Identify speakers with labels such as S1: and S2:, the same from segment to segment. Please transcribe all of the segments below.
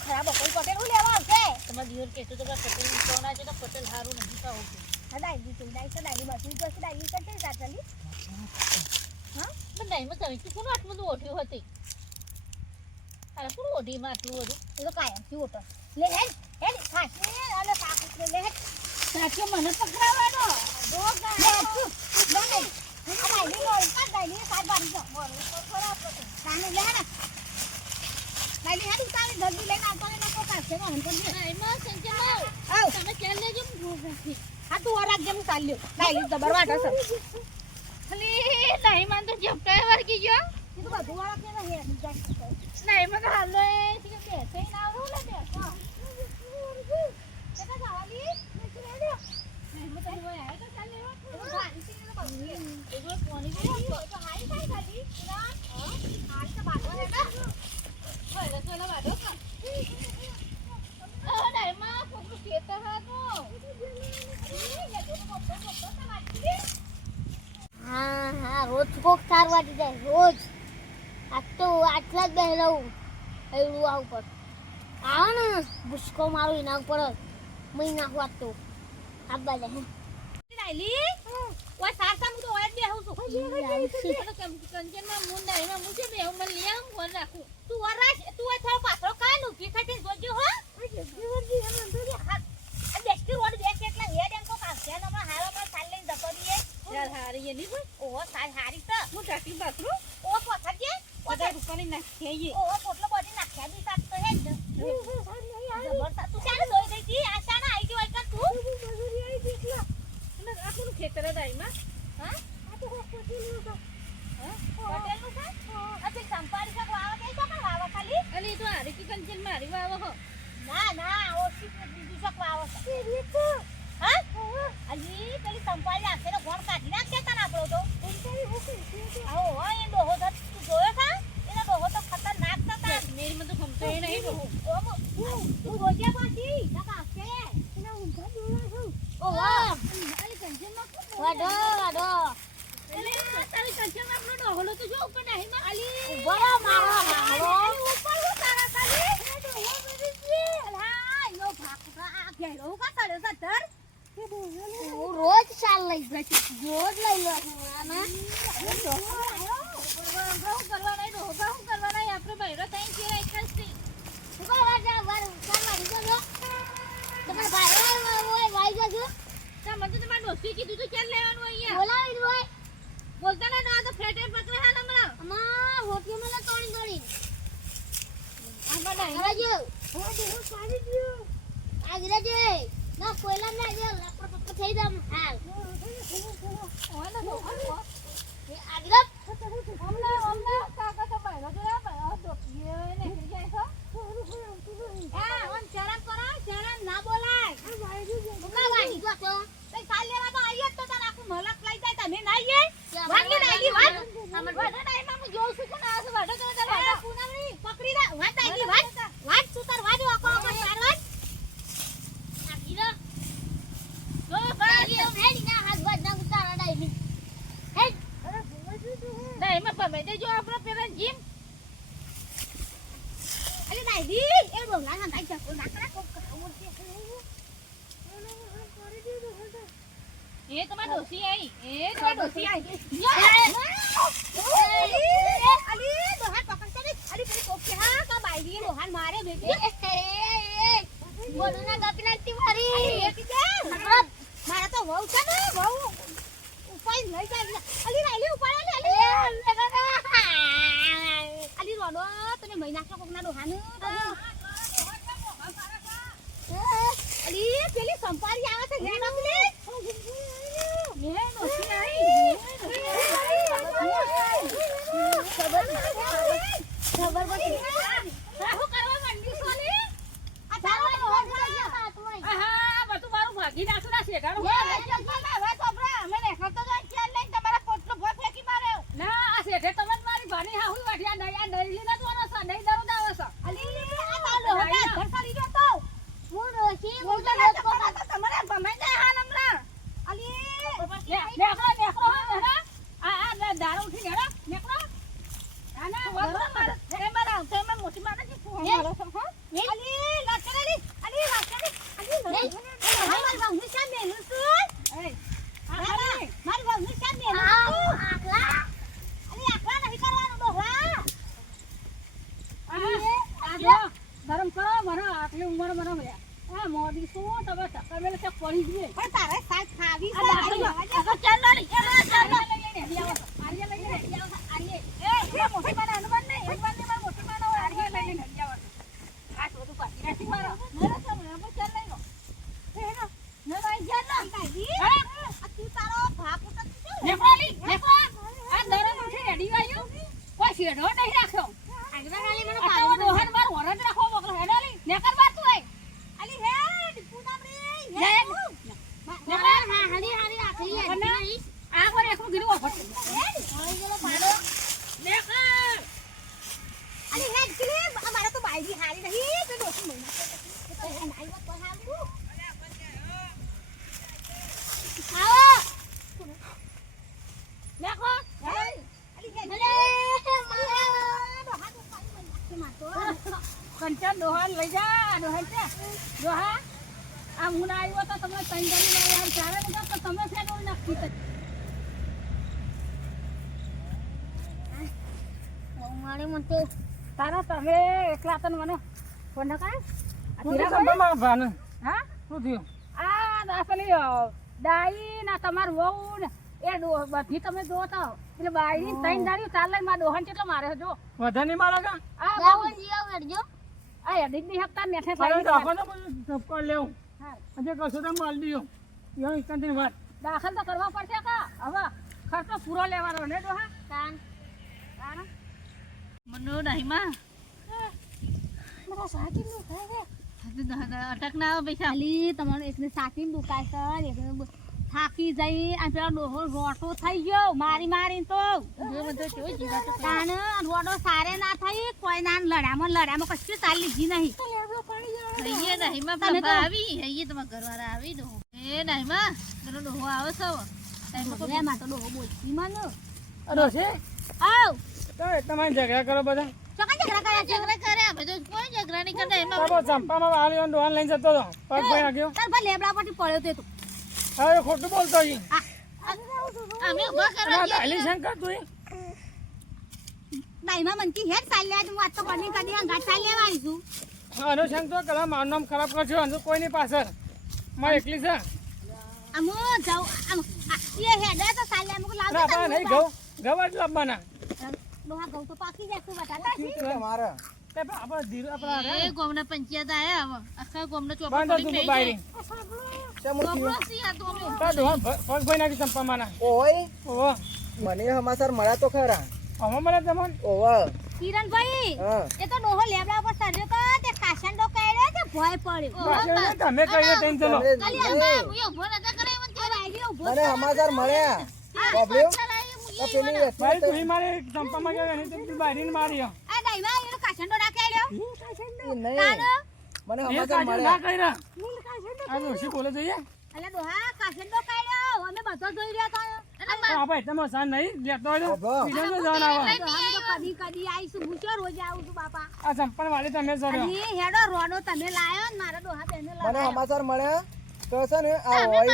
S1: ખરાબ કોઈ પટેલ લેવા આવશે?
S2: તમારા દિયોર કહેતો તો પટેલ સોના છે તો પટેલ સારું નહીં કહું છું
S1: હદાઈ દી તુંડાઈ સદાઈ બાજુ જો સદાઈ લી કરતે સાચલી
S2: પણ નહીં માં તમે તું કોણ આટલું બધું ઓઢ્યું હતી અરે કોણ ઓઢીમાં આટલું બધું
S1: એ તો કાયમથી ઓટો લે હેડ હેડ ખાસી અને કાકુ લે હેડ સાચે મને પકડાવાનો દો ગા લે તું લે આ લી લો કા ગાઈ સાત બારી જો બોલ તો ખરાબ તો કાને લે ને લાઈ હેડ ઉતારી જલ્દી લઈને આવતો ને કો કાશે ને હંતો દે
S2: નહીં માં સંજયમાં
S1: આવ
S2: તમે ચાલ લેજો હું ભૂખ નથી
S1: આ તું ઓરાક જેમ ચાલ્યો? લાઈ લી જબર વાટો છે
S2: અલી નહીં માન તો ઝપટાય વર્ગી ગયો.
S1: એ તો બધું વાળા કે ને હેડ જાય?
S2: નહીં માં હાલો એ કે બેસે ના આવું ને બેસો
S1: કેતા જાવાલી
S2: નહીં માં તમે હોય તો ચાલ લેવા
S1: એ તો ગાડી થી ને બધું
S2: એગો કોની
S1: તો હારી થાય ગાડી ના હારી તો બાટો હે ને
S2: હોય તો ચલો વાડો કા અ નહીં માં કોકનું ખેતર હતું
S1: હા હા રોજ કોક સાર વાટી જાય રોજ આજ તો આટલા જ બહેરાવું એવડું આ ઉપર. આવો ને ભૂસકો મારો એના ઉપર મહી નાખું આજ તો. આબા લે લાઈલી ઓય સાર સાર હું તો ઓય જ બેહું છું.
S2: તો કેમ? કંચનમાં મું નહીં માં મુજે બે હું મને લઈ આવું ફોન રાખું.
S1: તું વરાશ તું ઓય થોડો પાછળ. કાયનું ભીખા થી જોજો હો. આ બેસ્ટી રોડ બેસ એટલા હેડ એમ તો કાશે ને હમણાં હારો પર લઈને જતો રહીએ
S2: હારી એની
S1: ઓહો સારી હારી તો
S2: હું ટાકી બાકરું
S1: ઓ પોછા જે
S2: નાખી
S1: ઓહો પોટલો બધી નાખ્યા દી સાત તો હેડ. જબરદસ્ત તું ચાલે જોઈ ગઈ તી આશા ના આઈ ગઈ કાં તું.
S2: અને આપણું ખેતર જ આઈમાં
S1: હા? આ તો પટેલનું છે? પટેલનું છે અચ્છા સંપાડી શક વાવા કે તો પણ વાવા ખાલી?
S2: અલી તો હારી કી કંચન મારી વાવ હો.
S1: ના ના ઓછી બીજું શક વાવો છે. હા? અલી પેલી સંપાડી આખે તો ગોળ કાઢી નાખે તને આપણો તો. આવો હોય ડોહો તો તું જોયો છે એનો ડોહો તો ખતરનાક તો તાર
S2: મેરી માં તો ગમતો એ નહીં બહુ
S1: ઓમ તું રોજે પાછી કાકા આખે એના ઊંઘા જોયા છું ઓહો
S2: અલી કંચનમાં
S1: વાડો વાડો
S2: અલી તારી કંચનમાં આપણો ડોહલો તો જો ઉપર નહીં માં અલી
S1: ઊભો રહો મારો મારો ઉપર હું તારા તારી ડોહો બધી છે હા યો ભાગા આ ઘેરો કા કરે સતર હું લઈ જઈશ રોજ લઈ લો આમાં.
S2: હું કરવા નહીં ડોહો હું કરવા નહીં આપણે બૈરો થઈ ગયા એક જ થી
S1: ઊભા વાર વાર ચાલ મારી જજો તમે ભાઈ ઓય વાઈ જજો
S2: તા તો તમારા ડોસી કીધું તો ચાલ લેવાનું અહીંયા
S1: બોલાવી દો ઓય
S2: બોલતા ના ના તો ફ્લેટે પકડે હા હમણાં
S1: અમાર હોટી મને તોડી તોડી
S2: આ બધા
S1: હવે જો દેહો સારી ગયો આગળ જે ના કોઈલા ના જે થઈ જામ હાલ
S2: ઓને તો
S1: એ આગળ
S2: હમણાં હમણાં કાકા તો બૈરો જોયા બૈરો ડોકીએ ને જાય છે
S1: હા ઓન ચરણ કરો ચરણ ના બોલાય મુકા વાડી જો તો તે કાલ લેવા તો આઈએ જ તો તાર આખું મલક લઈ જાય તમે ના આઈએ વાડી ના આઈ વાત
S2: અમાર વાડા ટાઈમમાં હું જોઉં છું કે ના વાડો કરે તાર
S1: એ
S2: વાડા
S1: પૂનમની પકડી રા વાત આઈ વાત વાત તું તાર વાડી આકો આકો ચાર વાત આખી રા જો ભાઈ હેડી ના હાથ વાત ના ઉતારા ડાઈ હેડ
S2: ના એમાં પમે તે જો આપણો પેલા જીમ
S1: અરે ડાઈ એ ડોલા ના ડાઈ ચકો નાકરા કોક કરાવું છે
S2: એ તમાર ડોસી આઈ. એ તમાર ડોસી આઈ.
S1: અલી દોહાન પકડશે ને? અલી પેલી કોકી. હા કા બાઈ દોહાન મારે બેટી બોલો ના ગપી નાખતી મારી. મારા તો વહુ છે ને વહુ. ઉપાય લઈ જાય અલી રાયલી ઉપાડે ને અલી. અલી રોડો તમે મહિના છો કોકના દોહાન? અલી પેલી સંપારી આવે છે હેડ આપલી
S2: એ ડોસી આઈ
S1: ખબર ખબર પડી શું કરવા મંડી સોલી આ તારો
S2: આહા બધું મારું
S3: ભાગી નાખું ના શેઠાનું.
S1: એ વેચો છો ને, હવે તો આપણે અમે નેકળતો તો ચાલ લઈને તમારા પોટલો ભોય ફેંકી માર્યો.
S3: ના, આ શેઠે તમે જ મારી ભાની હાહુઈ વાઢી. આ દહીં- આ દહીં લીધા જ વાળો છે. દહીં દરોજ આવે છે.
S1: અલી, આ તારો ડોહા ઘર સારી ગયો તો. હું તો ના ચપ્પલ હતો, તમારે ભમાઈ જાય હાલ હમણાં. અલી,
S3: લે, નેકળો, નેકળો, હો, નેકળો. આ, આ, લે, દારૂ ઉઠી નેકળો, નેકળો. ના, ના,
S1: બરોબર,
S3: બરોબર.
S1: મારે- એ મારા આવતો એમાં મોટી માને જે ફોન મારો છો, હો? અલી, લાકડી, અલી, લાકડી, અલી, લાકડી. મારી વહુની સામે મેલું છું.
S3: એય, આ
S1: ના, ના,
S3: ખાલી.
S1: મારી વહુની સામે મેલું છું. અલી, આકલા નહીં કરવાનું, ડોહા.
S3: આ, આ જો, ગરમ કરો, મને આટલી ઉંમર મને મળ્યા. આ મોદી શું તમે ચક્કર જ નહીં.
S1: પણ તારે શાક ખાવી
S3: આ
S1: છે.
S3: દારૂ
S1: અલી,
S3: લો.
S1: હવે ચાલ, ચાલ, ચાલ, ચાલ.
S3: આર્ય લઈને હેડી આવો છો. આર્ય લઈને હેડી આવો છો. આર્ય.
S1: એ, એ મોટી માને હનુમાન નહીં, હનુમાન નહીં, મારી મોટી માને હોય.
S3: આર્ય લઈને હેડી આવો છો. આ શોધું પાછી નાખી મારો.
S1: મારે સામે, હવે ચાલ લઈ લો. એ, હેડો. ના, ના, ચાલ, ના. કાઢી.
S3: હા?
S1: આ તું તારો ભાગ ઉતરતી છે ને?
S3: નેકળો લી, નેકળો. આ દરરોજ ઉઠી હેડી વાયું. કોઈ શેઢો નહીં રાખ્યો.
S1: આગળ વાળી મને
S3: આ તો
S1: પાડું છે.
S3: ડોહાને મારું વરદ રાખવો મોકલો. હેડો લી, નેકળ મારતું હોય.
S1: અલી, હેડ, પૂનમરી,
S3: લે.
S1: હેડ.
S3: નેકળ. અને આ કોને એકલું ગીરું વાપરતું. નેકળ.
S1: અલી, હેડ, ક્રીમ. અમારે તો બાયડી હારી નહીં, તો ડોસી મહિના તો- તો એને આવ્યો તો હારું. આવો.
S3: નેકળ.
S1: હેડ. અલી, હેડ. ડોહા તો પાડી મહિના છે મારતો.
S3: કંચન ડોહાને લઈ જા. ડોહાને છે. ડોહા, આ હું ના આવ્યો તો તમે ત્રણ જણી લઈ આવ્યા. ચારે બધા તો તમે શેનો નક્કી કર્યું? તારા તમે એકલા તને મને ફોન ન? હા? ના તમાર વહુ ને એ બધી તમે જો તો એટલે બાઈ ત્રણ દાડી ચાલ મારા ડોહાને કેટલો મારે છે જો
S4: વધારે મારો કા
S3: આ બહુ નેઠે લઈ
S4: દાખલો બધું ધક્કો લેવું.
S3: હા.
S4: આજે કશું તો માલ દીધો યો એકંદરી વાત.
S3: દાખલ તો કરવા પડશે કા? હવે ખર્ચો પૂરો લેવાનો ને ડોહા? તાન કાન.
S2: મનો નહીં માં.
S1: મારા સાકી નું થાય છે.
S2: અટક ના આવે પૈસા.
S1: ખાલી તમારે એકને એકને બ- થાકી જઈ અને પેલો ડોહો રોટો થઈ ગયો. મારી મારીને તો
S2: બધો
S1: તાને રોડો સારે ના થઈ કોઈ ના લડામાં લડામાં કશું ચાલી લીધી નહીં.
S2: નહીં માં બાબા આવી હૈયે તમારા ઘરવાળા આવી દો એ નહીં માં પેલો ડોહો આવે
S1: એમાં તો ડોહો બોલતી મને
S4: અરે
S1: આવ.
S4: તો ઝઘડા કરો બધા.
S1: ઝઘડા કરે
S2: ઝઘડા કરે તો કોઈ ઝઘડા નહીં કરતા. એમાં
S4: ચંપામાં આલ્યો ને લઈને જતો હતો પગ ભાઈ નાખ્યો
S1: તાર ભાઈ લેબડા પરથી પડ્યો તે તું.
S4: હવે ખોટું બોલતો અહીં
S2: અમે
S4: દાલી શંકર તું
S1: દાઈમાં મનકી હેર ચાલ્યા હું વાત તો કદી કદી અંગાત ચાલ્યા આવી છું.
S4: આનો શંક તો કલા મારું નામ ખરાબ કરશો અને કોઈની પાછળ? મારે એકલી છે?
S1: અમો જાઉં આમ એ હેડે તો ચાલ્યા મુક લાવ
S4: તો નહીં ઘઉં ગવડ લાવવાના.
S1: તો પાકી જશે બટાટા છે
S4: તે પણ આપણે ધીરે આપણે
S2: એ ગોમના પંચાયત આયા હવે આખા ગોમના ચોપા
S4: બાંધો તું
S2: તો
S5: મને સમાચાર મળ્યા તો ખરા.
S4: હવે મને? તમને
S5: ઓવા
S1: કિરણભાઈ
S5: હા.
S1: એ તો ડોહો લેબડા પર ચડ્યો તો તે કાશંડો કાઢ્યો તે ભય પડ્યો.
S4: તમે કહીએ તેમ ચલો
S2: ખાલી
S5: નહીં,
S2: હું ઊભો નતા કરે એમ
S1: આ વાયરી ઊભો
S5: મને સમાચાર મળ્યા. બાબલ્યો તો પેલી
S4: ભાઈ
S5: તું
S4: મારે ગયો તો તું
S1: આ એનો
S5: નહીં. મને સમાચાર
S4: મળે. ના
S5: મળ્યા
S4: કર્યા આ ડોશી બોલે જોઈએ
S1: અલે ડોહા તો કાઢ્યો. અમે બધો જોઈ રહ્યા હતા.
S4: આ ભાઈ તમે સાન નહીં લેતો હોય તો
S5: બાબા.
S4: બીજા જો જાણ આવે.
S1: ડોહા તો કદી કદી આવીશું હું ક્યાં રોજ આવું છું બાપા?
S4: આ ચંપલ વાળી તમે
S1: અને હેડો રોડો તમે લાયો ને મારા ડોહા બેને
S5: મને
S1: લાયો
S5: સમાચાર મળે. તો છે ને આ હોય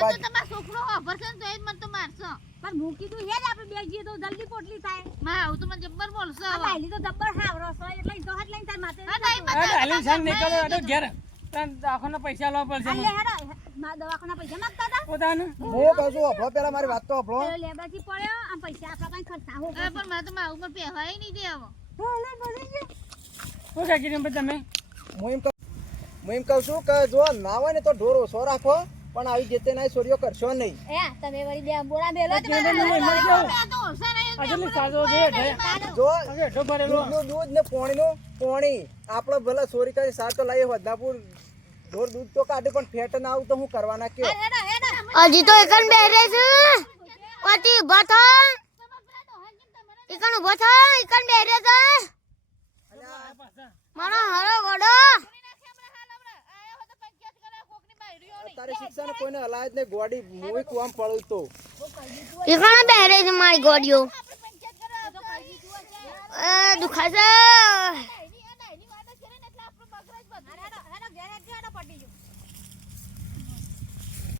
S2: મારો તો તમારો છોકરો ઓફર તો એ મને તો મારશો.
S1: પણ હું કીધું હેડ આપણે બે જઈએ તો જલ્દી પોટલી થાય.
S2: માં આવું તો મને જબ્બર બોલશો
S1: આ તો જબ્બર હાવરો છે એટલે તો હાથ લઈને તાર માથે
S2: હા, નહીં,
S4: આ ડાયલિંગ સાન નીકળો એટલે ઘેર. તને પૈસા લાવવા પડશે
S1: અલે હેડો મારા દવાખાના પૈસા માંગતા હતા?
S4: પોતાને?
S5: હું કહું છું. અભળો પેલા મારી વાત તો અભળો
S1: પેલો પડ્યો આમ પૈસા આપણા કઈ ખર્ચા હો
S2: પણ મારે તો મારા ઉપર પહેવાય નહીં દે હવે.
S4: શું કહે કીધું ભાઈ તમે?
S5: હું એમ કહું હું એમ કહું છું કે જો ના હોય ને તો ઢોરો ઓછો રાખો. પણ આવી જે ના ચોરીઓ કરશો નહીં.
S1: એ તમે વળી બે બોરા મેલો
S2: તો
S4: સાજો છે
S5: જો
S4: હેઠો ભરેલો.
S5: દૂધ ને પોણીનું પોણી. આપણો ભલે ચોરી કરી સાચો લાવી લાવીએ હોદનાપુર ઢોર દૂધ તો કાઢે પણ ફેટ ના આવું તો હું કરવાના
S1: હેડો
S2: હજી તો એકન બેરે છે. ઓતી ઊભો થા. એકન ઊભો થા એકન બેરે છે. મારો હરો ગોડો
S5: તારે શિક્ષણ કોઈને હલાય જ નહીં. ગોડી મોઈ કુવામ પડું તો.
S2: એકન બેરે છે મારી ગોડીઓ? છે